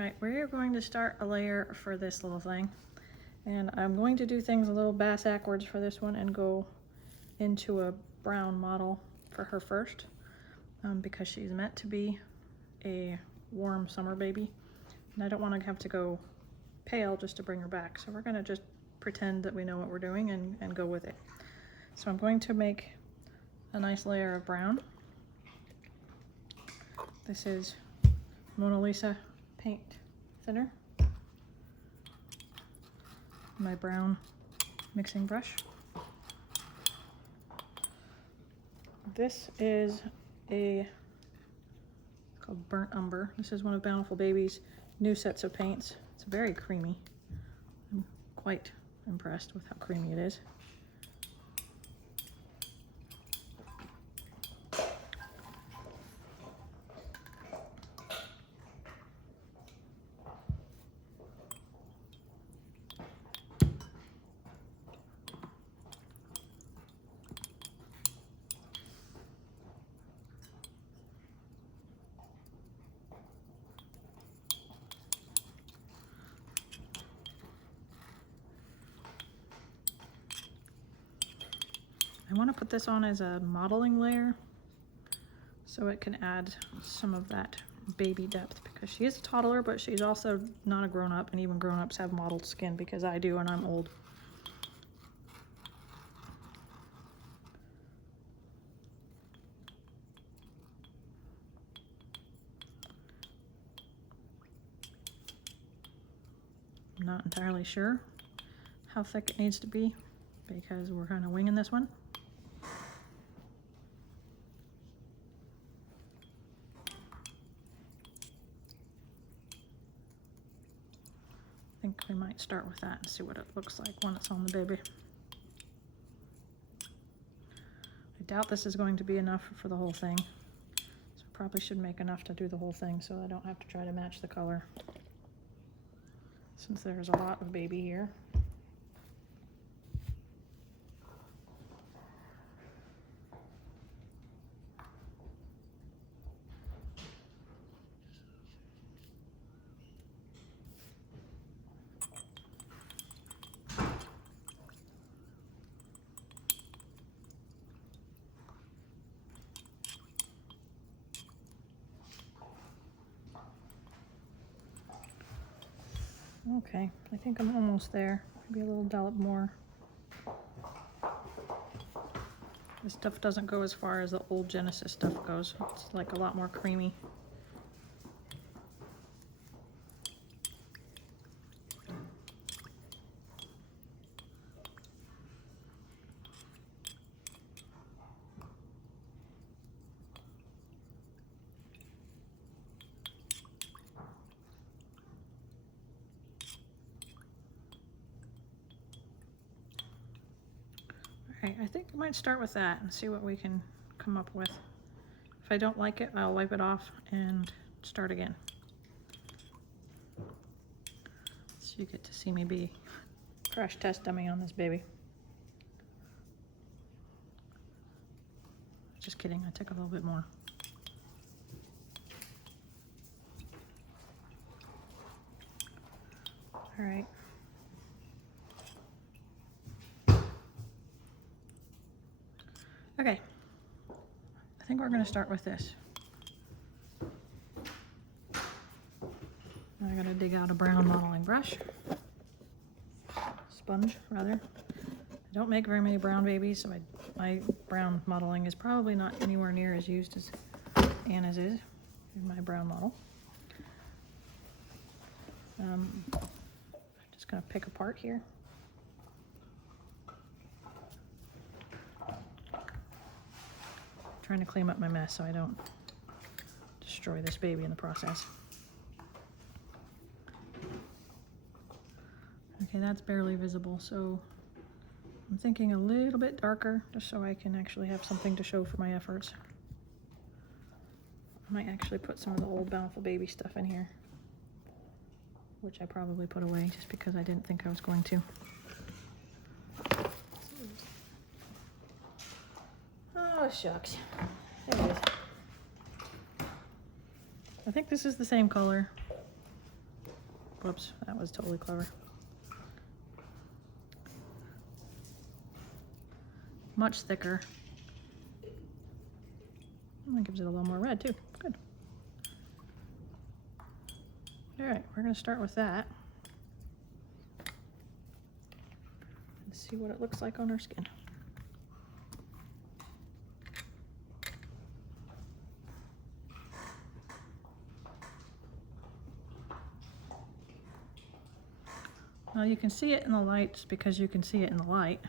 Alright, we're going to start a layer for this little thing. And I'm going to do things a little bass-ackwards for this one and go into a brown Mottle for her first. Because she's meant to be a warm summer baby. And I don't want to have to go pale just to bring her back. So we're going to just pretend that we know what we're doing and go with it. So I'm going to make a nice layer of brown. This is Mona Lisa paint thinner. My brown mixing brush. This is it's called Burnt Umber. This is one of Bountiful Baby's new sets of paints. It's very creamy. I'm quite impressed with how creamy it is. I want to put this on as a modeling layer so it can add some of that baby depth, because she is a toddler, but she's also not a grown-up, and even grown-ups have mottled skin because I do and I'm old. I'm not entirely sure how thick it needs to be because we're kind of winging this one. I think we might start with that and see what it looks like when it's on the baby. I doubt this is going to be enough for the whole thing, so probably should make enough to do the whole thing so I don't have to try to match the color, since there's a lot of baby here. Okay, I think I'm almost there. Maybe a little dollop more. This stuff doesn't go as far as the old Genesis stuff goes. It's like a lot more creamy. Alright, I think we might start with that and see what we can come up with. If I don't like it, I'll wipe it off and start again. So you get to see me be crash test dummy on this baby. Just kidding, I took a little bit more. Alright. Okay, I think we're going to start with this. I gotta dig out a brown modeling brush, sponge rather. I don't make very many brown babies, so my brown modeling is probably not anywhere near as used as Anna's is in my brown model. I'm just gonna pick apart here. Trying to clean up my mess so I don't destroy this baby in the process. Okay, that's barely visible, so I'm thinking a little bit darker just so I can actually have something to show for my efforts. I might actually put some of the old Bountiful Baby stuff in here, which I probably put away just because I didn't think I was going to. Oh, shucks. There it is. I think this is the same color. Whoops, that was totally clever. Much thicker. That gives it a little more red too. Good. All right, we're gonna start with that. And see what it looks like on our skin. Well, you can see it in the light because you can see it in the light.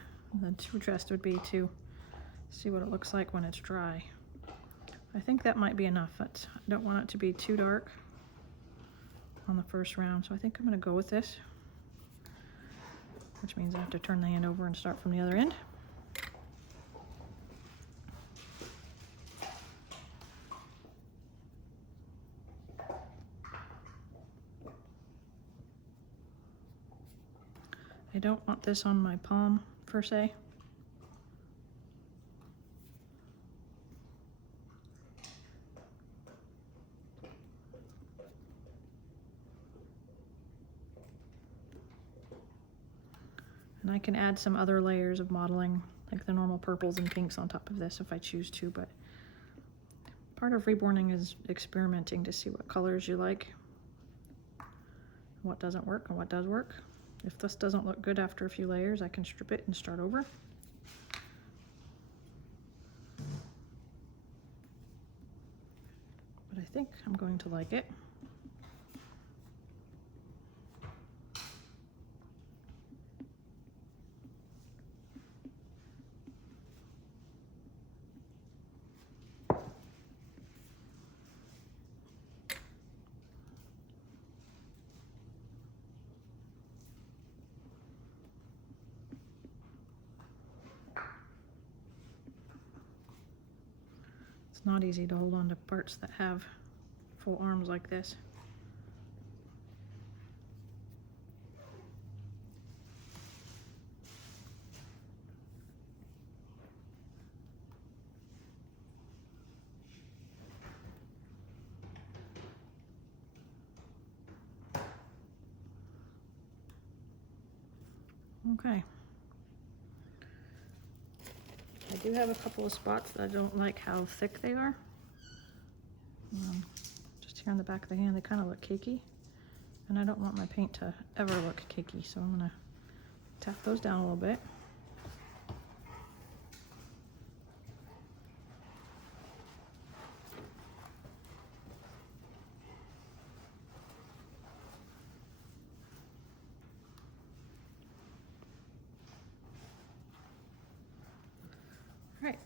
The test would be to see what it looks like when it's dry. I think that might be enough. I don't want it to be too dark on the first round, so I think I'm going to go with this, which means I have to turn the hand over and start from the other end. I don't want this on my palm, per se. And I can add some other layers of modeling, like the normal purples and pinks on top of this if I choose to, but part of reborning is experimenting to see what colors you like, what doesn't work and what does work. If this doesn't look good after a few layers, I can strip it and start over. But I think I'm going to like it. It's not easy to hold on to parts that have full arms like this. Okay. I do have a couple of spots that I don't like how thick they are. Just here on the back of the hand, they kind of look cakey. And I don't want my paint to ever look cakey, so I'm gonna tap those down a little bit. All right,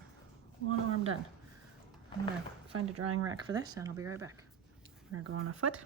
one arm done. I'm gonna find a drying rack for this and I'll be right back. We're gonna go on a foot.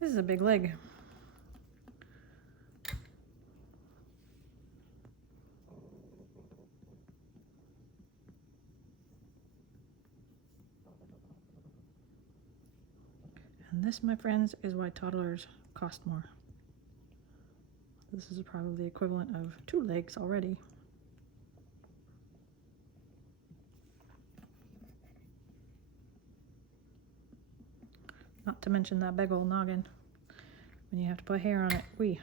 This is a big leg. And this, my friends, is why toddlers cost more. This is probably the equivalent of 2 legs already. Not to mention that big old noggin. When you have to put hair on it, wee.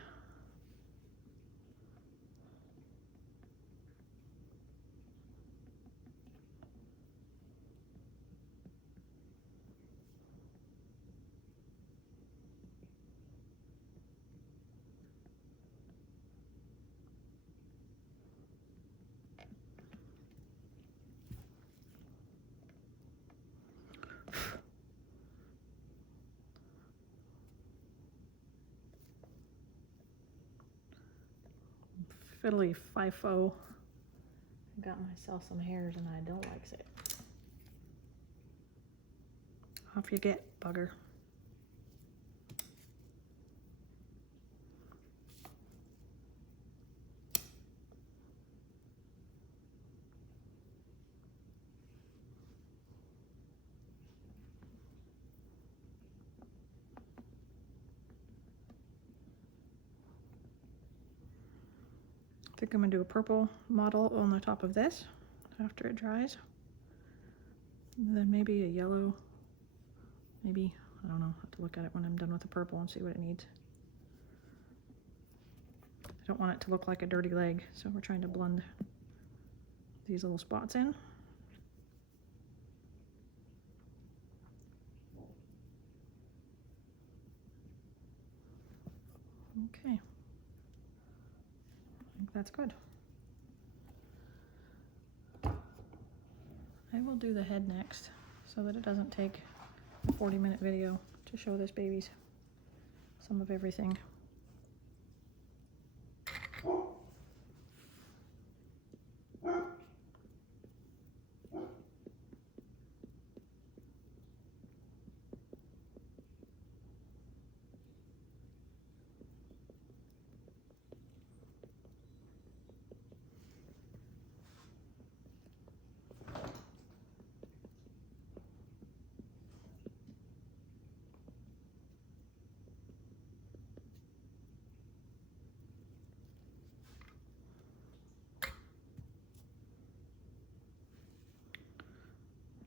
Fiddly FIFO. Got myself some hairs and I don't like it. Off you get, bugger. I think I'm gonna do a purple Mottle on the top of this after it dries. And then maybe a yellow, maybe, I don't know, I'll have to look at it when I'm done with the purple and see what it needs. I don't want it to look like a dirty leg, so we're trying to blend these little spots in. Okay. I think that's good. I will do the head next so that it doesn't take a 40-minute video to show this baby's some of everything.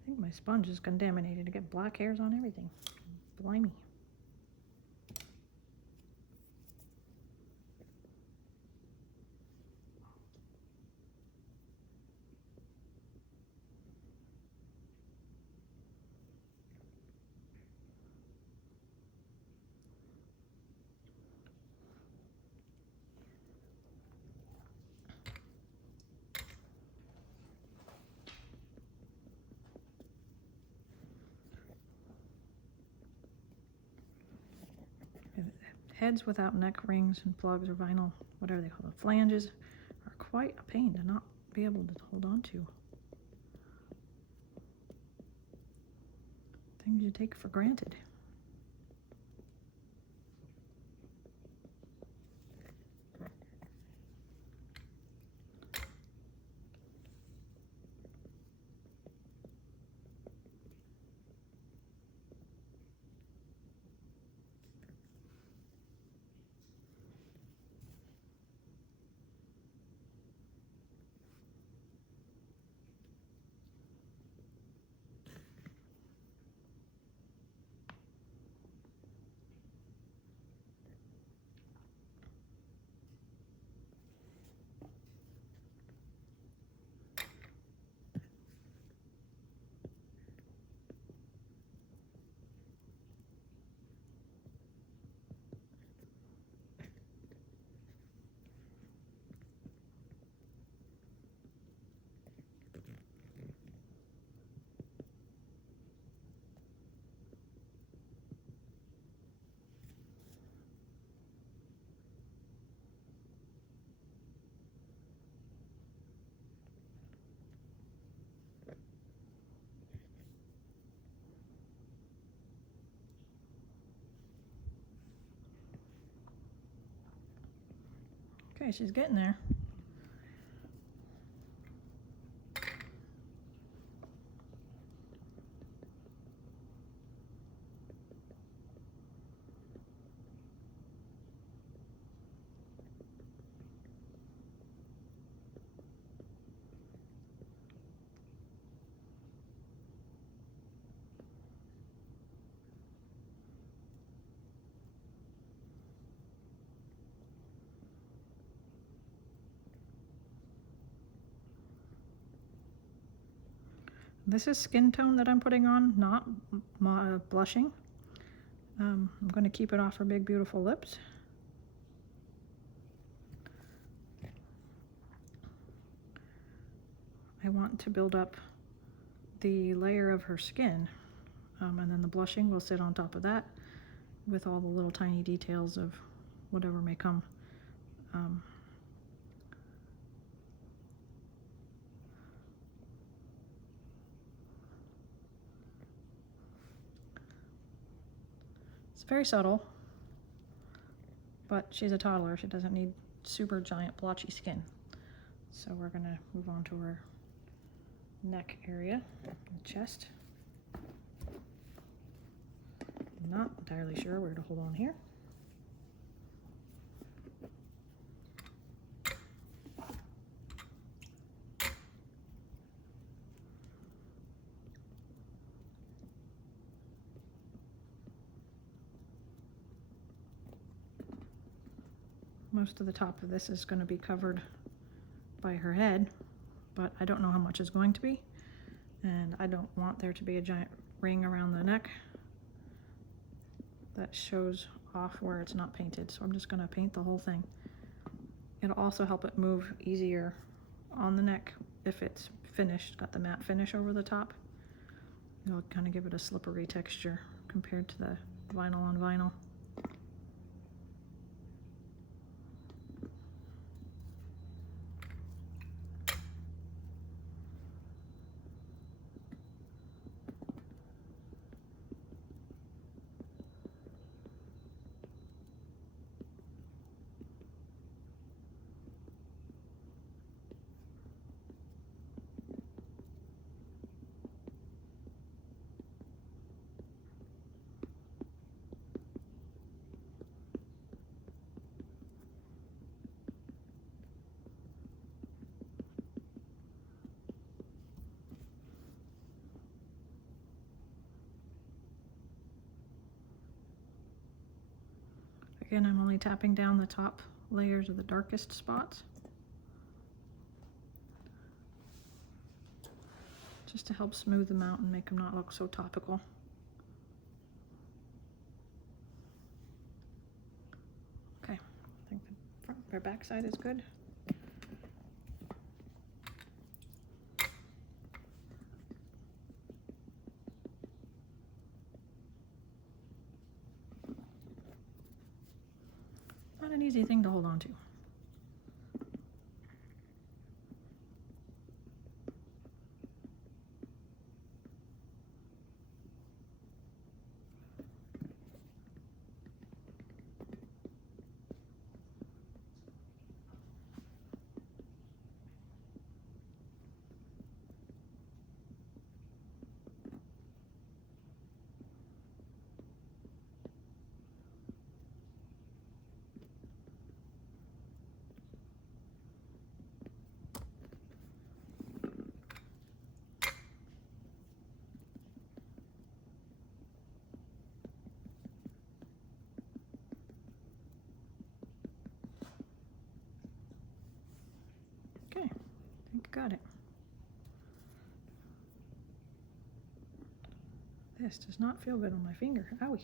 I think my sponge is contaminated. I get black hairs on everything. Blimey. Heads without neck rings and plugs or vinyl, whatever they call them, flanges, are quite a pain to not be able to hold on to. Things you take for granted. Okay, she's getting there. This is skin tone that I'm putting on, not blushing. I'm going to keep it off her big beautiful lips. I want to build up the layer of her skin, and then the blushing will sit on top of that with all the little tiny details of whatever may come. It's very subtle, but she's a toddler. She doesn't need super giant blotchy skin. So we're gonna move on to her neck area and chest. Not entirely sure where to hold on here. Most of the top of this is going to be covered by her head, but I don't know how much is going to be, and I don't want there to be a giant ring around the neck that shows off where it's not painted, so I'm just going to paint the whole thing. It'll also help it move easier on the neck if it's finished, got the matte finish over the top. It'll kind of give it a slippery texture compared to the vinyl on vinyl. Again, I'm only tapping down the top layers of the darkest spots, just to help smooth them out and make them not look so topical. Okay, I think the front or back side is good. Not an easy thing to hold on to. Okay, I think I got it. This does not feel good on my finger. Owie.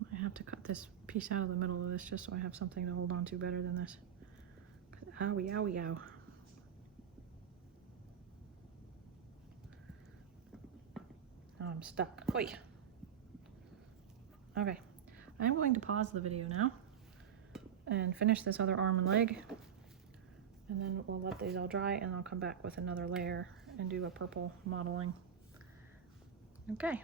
I might have to cut this piece out of the middle of this just so I have something to hold on to better than this. Owie, owie, ow. Now I'm stuck. Oi. Okay, I'm going to pause the video now and finish this other arm and leg, and then we'll let these all dry, and I'll come back with another layer and do a purple modeling. Okay.